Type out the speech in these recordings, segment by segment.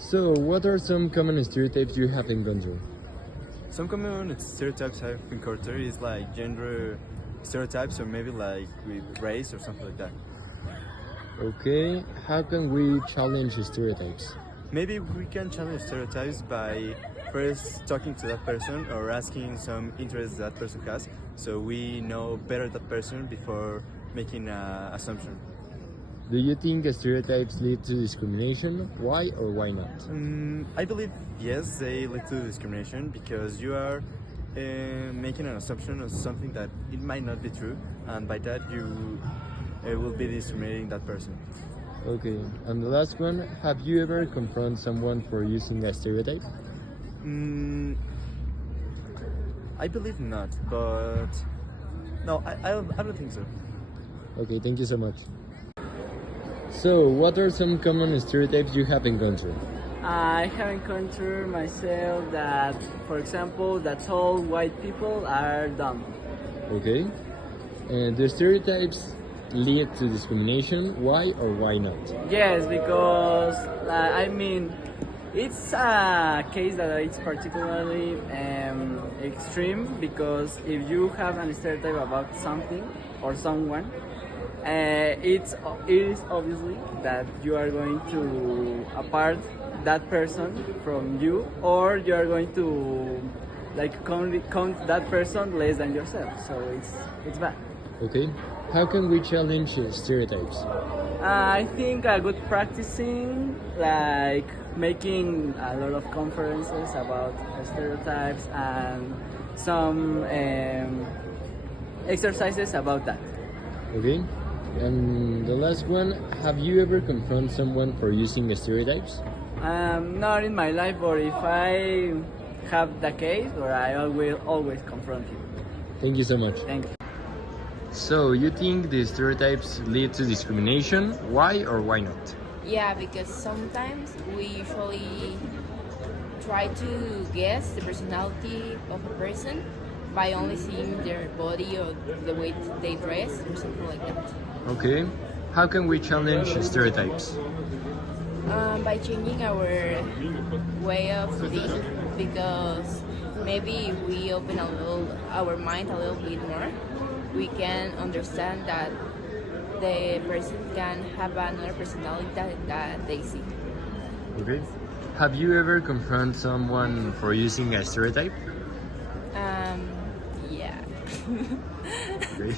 So, what are some common stereotypes you have encountered? Some common stereotypes I've encountered is like gender stereotypes or maybe like with race or something like that. Okay, how can we challenge stereotypes? Maybe we can challenge stereotypes by first talking to that person or asking some interests that person has so we know better that person before making an assumption. Do you think stereotypes lead to discrimination? Why or why not? I believe yes, they lead to discrimination because you are making an assumption of something that it might not be true, and by that you will be discriminating that person. Okay, and the last one, have you ever confronted someone for using a stereotype? Mm, I believe not, but no, I don't think so. Okay, thank you so much. So, what are some common stereotypes you have encountered? I have encountered myself that, for example, that all white people are dumb. Okay, and the stereotypes lead to discrimination. Why or why not? Yes, because it's a case that it's particularly extreme because if you have a stereotype about something or someone, it is obviously that you are going to apart that person from you, or you are going to like count that person less than yourself. So it's bad. Okay, how can we challenge stereotypes? I think a good practicing, like making a lot of conferences about stereotypes and some exercises about that. Okay, and the last one, have you ever confronted someone for using stereotypes? Not in my life, but if I have the case, or I will always confront you. Thank you so much. Thank you. So, you think the stereotypes lead to discrimination? Why or why not? Yeah, because sometimes we usually try to guess the personality of a person by only seeing their body or the way they dress or something like that. Okay, how can we challenge stereotypes? By changing our way of thinking, because maybe if we open our mind a little bit more, we can understand that the person can have another personality that they see. Okay, have you ever confronted someone for using a stereotype? Yeah. Okay.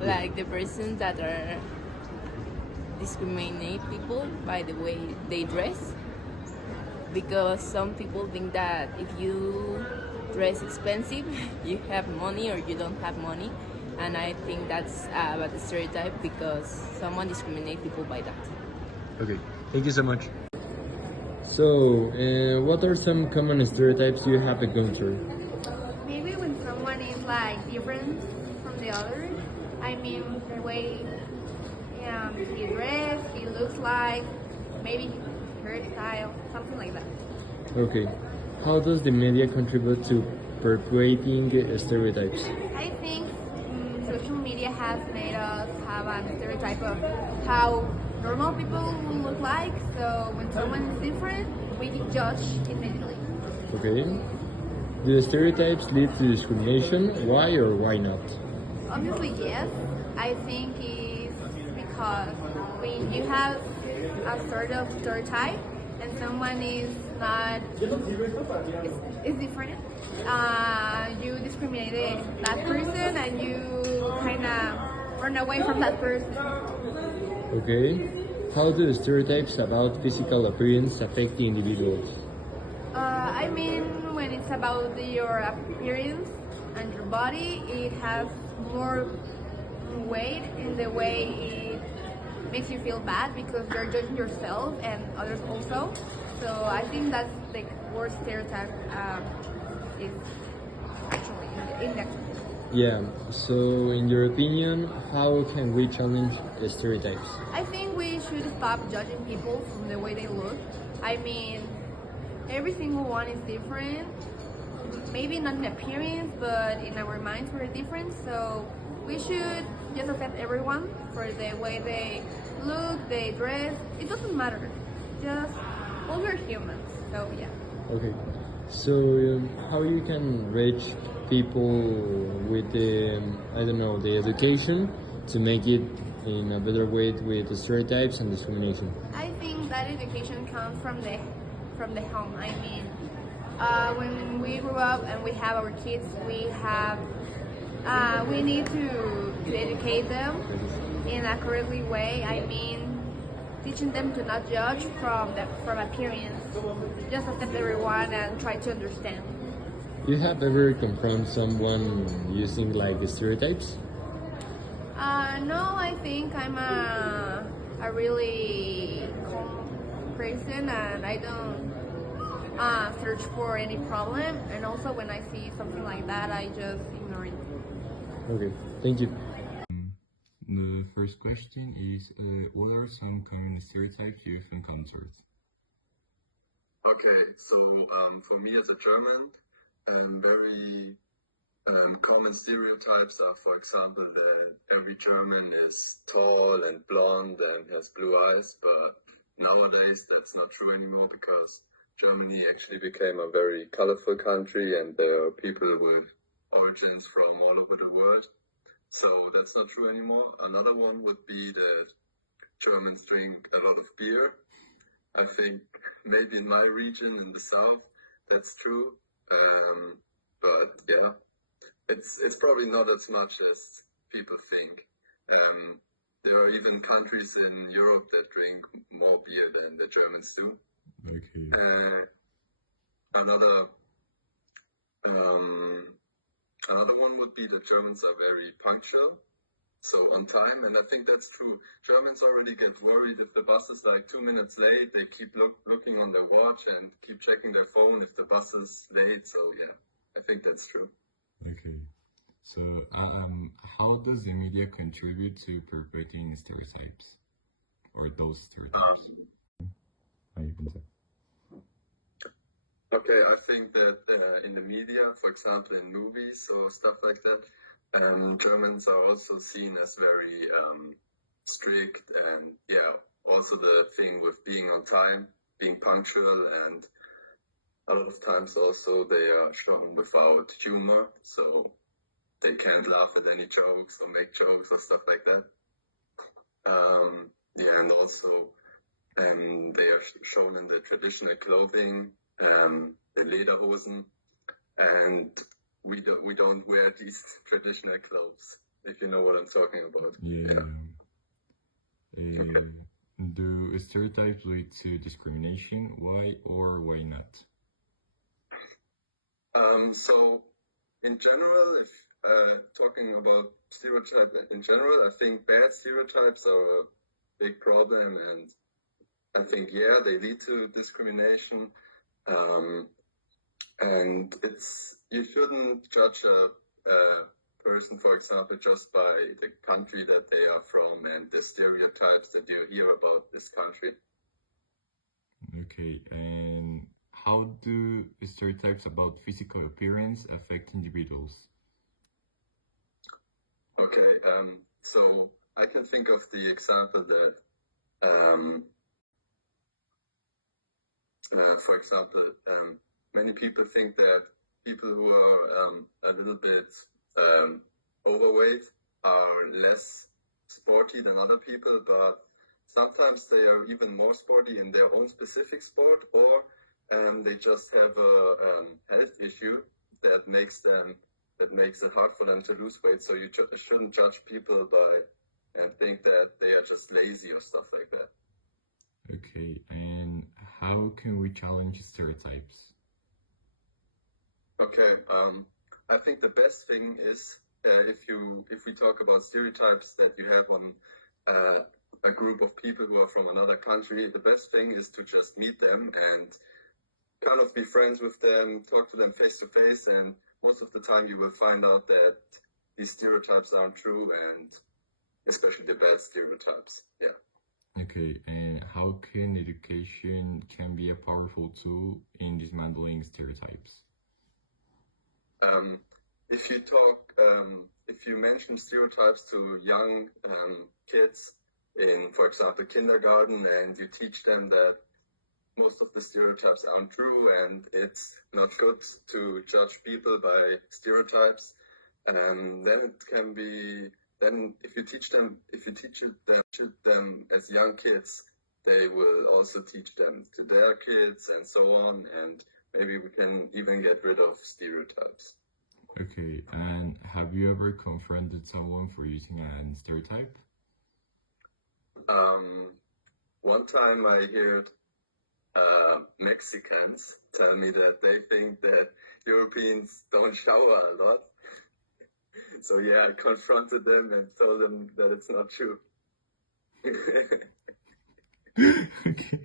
Like the persons that are discriminate people by the way they dress, because some people think that if you dress expensive you have money or you don't have money, and I think that's about the stereotype because someone discriminate people by that. Okay, thank you so much. So, what are some common stereotypes you have encountered? Maybe when someone is like different from the others, I mean the way he dressed, he looks like, maybe hairstyle, something like that. Okay, how does the media contribute to perpetuating stereotypes? I think social media has made us have a stereotype of how normal people will look like, so when someone is different, we can judge immediately. Okay, do stereotypes lead to discrimination? Why or why not? Obviously, yes. I think it's because when you have a sort of stereotype and someone is not is different, you discriminated that person and you kind of run away from that person. Okay, how do stereotypes about physical appearance affect the individuals? I mean, when it's about your appearance and your body, it has more weight in the way it makes you feel bad because you're judging yourself and others also. So I think that's the worst stereotype is actually inaccurate. Yeah, so in your opinion, how can we challenge stereotypes? I think we should stop judging people from the way they look. I mean, every single one is different. Maybe not in appearance, but in our minds we're different. So we should just accept everyone for the way they look, they dress. It doesn't matter. Just all we're human. humans. So yeah. Okay. So, how you can reach people with the, I don't know, the education to make it in a better way with the stereotypes and discrimination? I think that education comes from the home. I mean, when we grew up and we have our kids, we need to educate them in a correctly way. I mean, teaching them to not judge from appearance, just accept everyone and try to understand. You have ever confront someone using like stereotypes? No, I think I'm a really calm person and I don't search for any problem. And also when I see something like that, I just ignore it. Okay, thank you. The first question is, what are some common stereotypes you've encountered? Okay, so for me as a German, very common stereotypes are, for example, that every German is tall and blonde and has blue eyes, but nowadays that's not true anymore because Germany actually became a very colorful country and there are people with origins from all over the world. So that's not true anymore. Another one would be that Germans drink a lot of beer. I think maybe in my region in the south, that's true. But yeah, it's probably not as much as people think. There are even countries in Europe that drink more beer than the Germans do. Okay. Another one would be that Germans are very punctual, so on time, and I think that's true. Germans already get worried if the bus is like 2 minutes late. They keep looking on their watch and keep checking their phone if the bus is late. So yeah, I think that's true. Okay. So, how does the media contribute to perpetuating stereotypes, or those stereotypes? You can say. Okay, I think that in the media, for example, in movies or stuff like that, Germans are also seen as very strict, and yeah, also the thing with being on time, being punctual, and a lot of times also they are shown without humor, so they can't laugh at any jokes or make jokes or stuff like that. Yeah, and also they are shown in the traditional clothing, the Lederhosen, and we don't wear these traditional clothes, if you know what I'm talking about. Yeah. Okay. Do stereotypes lead to discrimination? Why or why not? So in general, if talking about stereotype in general, I think bad stereotypes are a big problem, and I think, yeah, they lead to discrimination. And you shouldn't judge a person, for example, just by the country that they are from and the stereotypes that you hear about this country. Okay, and how do stereotypes about physical appearance affect individuals? Okay, so I can think of the example that, for example, many people think that people who are a little bit overweight are less sporty than other people, but sometimes they are even more sporty in their own specific sport, or they just have a health issue that makes it hard for them to lose weight. So you shouldn't judge people and think that they are just lazy or stuff like that. Okay, and how can we challenge stereotypes? Okay, I think the best thing is if we talk about stereotypes that you have on a group of people who are from another country, the best thing is to just meet them and kind of be friends with them, talk to them face to face, and most of the time you will find out that these stereotypes aren't true, and especially the bad stereotypes. Yeah. Okay, and how can education can be a powerful tool in dismantling stereotypes? If you mention stereotypes to young kids in, for example, kindergarten, and you teach them that most of the stereotypes aren't true, and it's not good to judge people by stereotypes. Then it can be, then if you teach them as young kids, they will also teach them to their kids and so on, and maybe we can even get rid of stereotypes. Okay, and have you ever confronted someone for using a stereotype? One time I heard Mexicans tell me that they think that Europeans don't shower a lot. So yeah, I confronted them and told them that it's not true. Okay.